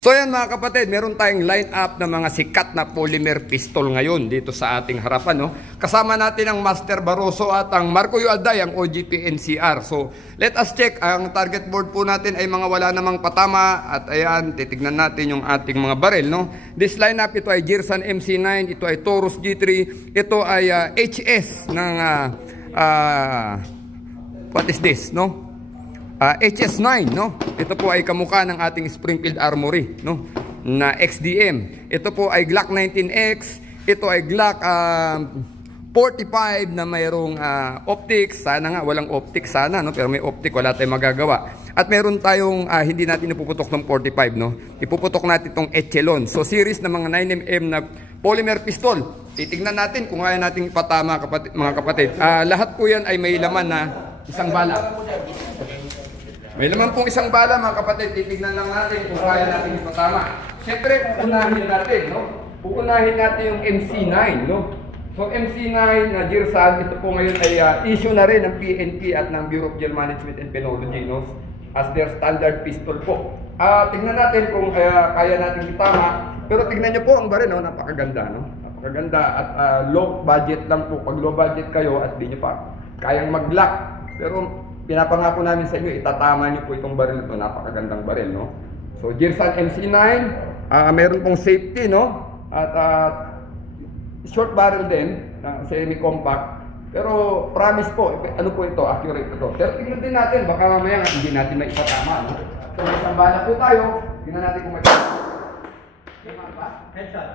So yan mga kapatid, meron tayong line up ng mga sikat na polymer pistol ngayon dito sa ating harapan. No? Kasama natin ang Master Barroso at ang Marco Yualday, ang OGP NCR. So let us check, ang target board po natin ay mga wala namang patama. At ayan, titignan natin yung ating mga baril. No? This line up, ito ay Girsan MC9, ito ay Taurus G3, ito ay HS ng what is this? No? HS9, no? Ito po ay kamukha ng ating Springfield Armory, no? Na XDM. Ito po ay Glock 19X. Ito ay Glock 45 na mayroong optics. Sana nga walang optics sana, no? Pero may optic, wala tayong magagawa. At meron tayong hindi natin ipuputok ng 45, no? Ipuputok natin itong Echelon. So series ng mga 9mm na polymer pistol. Titignan natin kung kaya nating ipatama, mga kapatid. Lahat po yan ay may laman na isang bala. May laman pong isang bala mga kapatid, titignan lang natin kung kaya natin ipatama. Siyempre, pupunahin natin, no? Pupunahin natin yung MC9, no? So, MC9 na Girsan, ito po ngayon ay issue na rin ng PNP at ng Bureau of Gel Management and Penology, no? As their standard pistol po. Tingnan natin kung kaya natin itama. Pero tignan nyo po ang baril, no? Napakaganda, no? Napakaganda at low budget lang po. Pag low budget kayo at di nyo pa kayang mag-lock. Pero pinapangako namin sa inyo, itatama niyo po itong baril ito. Napakagandang baril, no? So, Girsan MC9, meron pong safety, no? At short barrel din, semi-compact. Pero promise po, ano po ito, accurate ito. Pero tingnan din natin, baka mamaya hindi natin maipatama, no? So, may isang bala po tayo. Tingnan natin kung may headshot.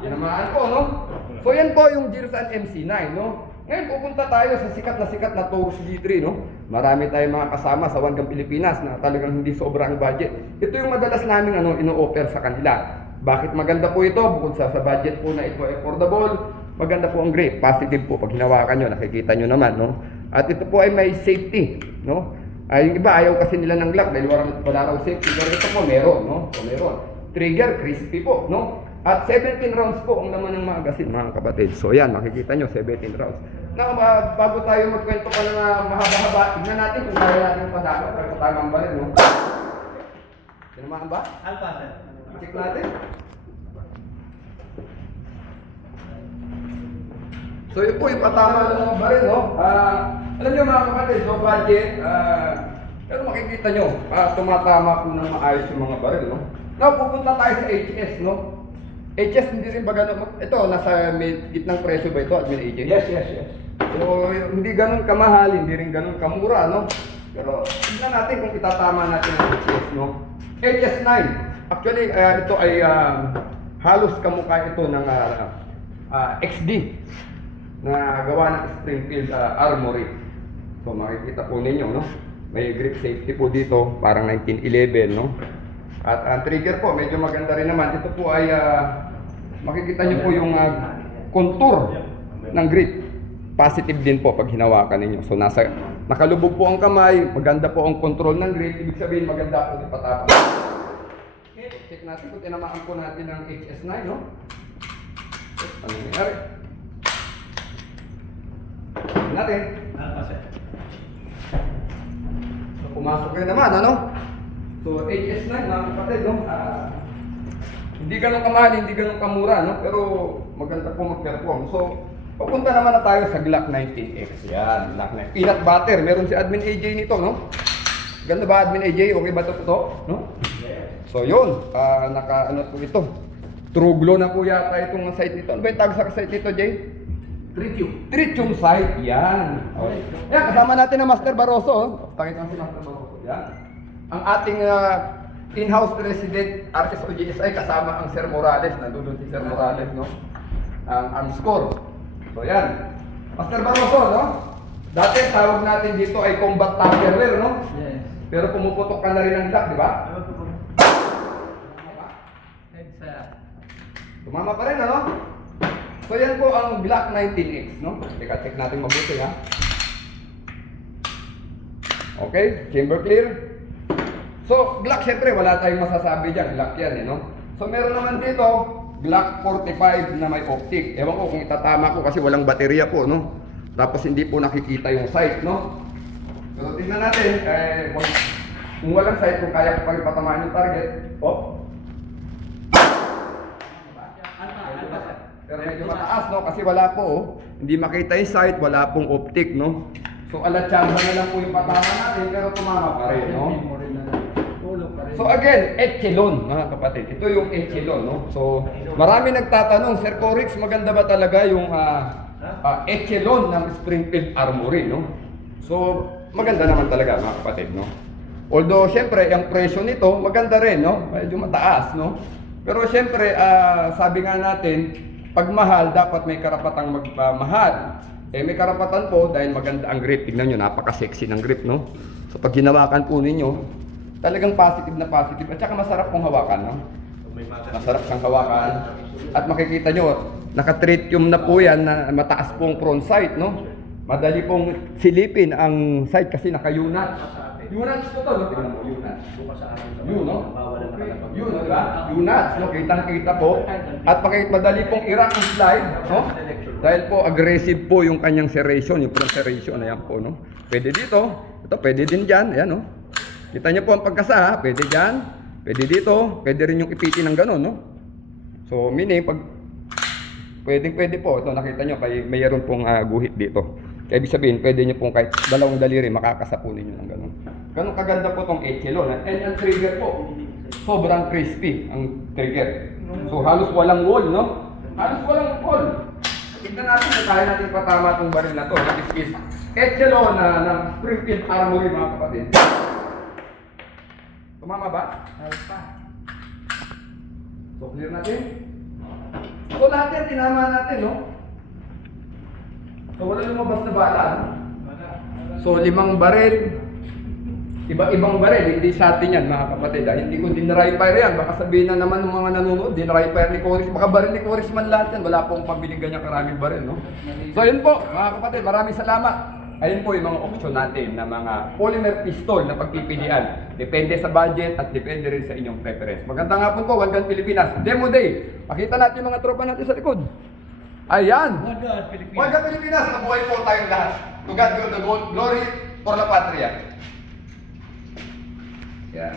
Tinamaan po, no? So, yan po yung Girsan MC9, no? Ngayon, pupunta tayo sa sikat na Taurus G3, no? Marami tayong mga kasama sa Wanggang Pilipinas na talagang hindi sobrang budget. Ito yung madalas namin ino-offer sa kanila. Bakit maganda po ito? Bukod sa budget po na ito affordable, maganda po ang grip. Positive po pag hinawakan nyo, nakikita nyo naman, no? At ito po ay may safety, no? Yung iba, ayaw kasi nila ng Glock dahil wala raw safety. Pero ito po, meron, no? So, meron. Trigger, crispy po, no? At 17 rounds po ang laman ng magazine, mga kapatid. So yan, makikita nyo, 17 rounds. Now, bago tayo magkwento pa ng mahaba-haba, tignan natin kung kaya natin padama para patamang baril, no? Tinamaan ba? Alpha, sir. Check natin. So yun po yung patama ng mga baril, no? Alam nyo mga kapatid, low budget, pero makikita nyo, tumatama po ng maayos yung mga baril, no? Now, pupunta tayo sa HS, no? HS hindi rin ba gano'n? Ito, nasa gitnang presyo ba ito, Admin AJ? Yes. So, hindi gano'n kamahal, hindi rin gano'n kamura, no? Pero, tignan natin kung itatama natin ang HS, no? HS9. Actually, ito ay halos kamukha ito ng XD na gawa ng Springfield Armory. So, makikita po ninyo, no? May grip safety po dito, parang 1911, no? At ang trigger po, medyo maganda rin naman. Ito po ay, makikita nyo po yung contour ng grip. Positive din po pag hinawakan ninyo. So, nakalubog po ang kamay, maganda po ang control ng grip. Ibig sabihin, maganda po ipatapang. Okay, check natin kung tinamaan po natin ng HS9, no? Ano nangyari? Check natin. So, pumasok rin naman, ano? So, HS9, mga kapatid, no? Hindi ganun kamahal, hindi ganun kamura, no? Pero maganda po mag-perform. So, papunta naman na tayo sa Glock 19X. Yan, Glock 19. Peanut butter. Meron si Admin AJ nito, no? Ganda ba, Admin AJ? Okay ba ito? No? So, yun. Ano po ito? True glow na po yata itong site nito. Ano ba yung tag sa site nito, Jay? Tritium site. Yan. Okay. Yan, kasama natin ang Master Barroso. Oh. Pakita mo si Master Barroso. Yan. Ang ating in-house resident RSOGSI kasama ang Sir Morales. Nandun si Sir Morales, no? Ang score. So, yan. Master Barroso, no? Dati, tawag natin dito ay combat tupperware, no? Yes. Pero pumuputok ka na rin ng Glock, di ba? Tumama pa rin, ano? So, yan po ang Glock 19X, no? Teka, check natin mabuti, ha? Okay, chamber clear. So, Glock, syempre, wala tayong masasabi dyan. Glock yan, no? So, meron naman dito, Glock 45 na may optic. Ewan ko kung itatama ko kasi walang baterya po, no? Tapos, hindi po nakikita yung sight, no? So, tingnan natin, Kung walang sight, kung kaya ko pa rin patamaan yung target, pero medyo mataas, no? Kasi wala po, hindi makita yung sight, wala pong optic, no? So, alatsamba na lang po yung patama natin, pero tumama pa rin, no? So, again, echelon, mga kapatid. Ito yung echelon, no? So, marami nagtatanong, Sir Corix, maganda ba talaga yung echelon ng Springfield Armory, no? So, maganda naman talaga, mga kapatid, no? Although, syempre, ang presyo nito, maganda rin, no? Medyo mataas, no? Pero, syempre, sabi nga natin, pag mahal, dapat may karapatang magmahal. May karapatan po dahil maganda ang grip. Tignan nyo, napaka-sexy ng grip, no? So, pag hinawakan po ninyo, talagang positive na positive. At saka masarap pong hawakan, no? Masarap siyang hawakan. At makikita nyo, naka-tritium na po yan na mataas pong front sight, no? Madali pong silipin ang sight kasi naka-unat. Unats to, no? Tignan mo, unats. Yun, no? Yun, no, diba? Unats, no? Kitang-kita po. At madali pong i-rack ang slide, no? Dahil po, aggressive po yung kanyang serration, yung front serration. Ayan po, no? Pwede dito. Ito, pwede din dyan. Ayan, no? Kita nyo po ang pagkasa, ha? Pwede dyan. Pwede dito. Pwede rin yung ipitin ng gano'n, no? So, meaning, pag pwede po. Ito, nakita nyo, mayroon pong guhit dito. Kaya ibig sabihin, pwede nyo pong kahit dalawang daliri, makakasapunin nyo ng gano'n. Ganun kaganda po itong echelon. And ang trigger po, sobrang crispy ang trigger. So, halos walang wall, no? Halos walang wall. Tignan natin kung kaya natin patama itong baril na ito. This is echelon ng Springfield Armory, mga kapatid. Tumama ba? Ayos pa. So, clear natin. So, lahat yan, tinama natin, no? So, wala lumabas na bala, no? So, 5 baril. Iba-ibang baril, hindi sa atin yan, mga kapatid. Hindi ko dinry fire yan. Baka sabihin na naman ng mga nanonood, dinry fire ni Corix. Baka baril ni Corix man lahat yan. Wala pong pabiling ganyang karaming baril, no? So, yun po, mga kapatid. Maraming salamat. Ayun po yung mga option natin na mga polymer pistol na pagpipilian. Depende sa budget at depende rin sa inyong preference. Magandang hapon po, One Gun Pilipinas. Demo Day. Pakita natin yung mga tropa natin sa likod. Ayan. One Gun Pilipinas. Nabuhay po tayong lahat. To God be the glory for la patria. Yan.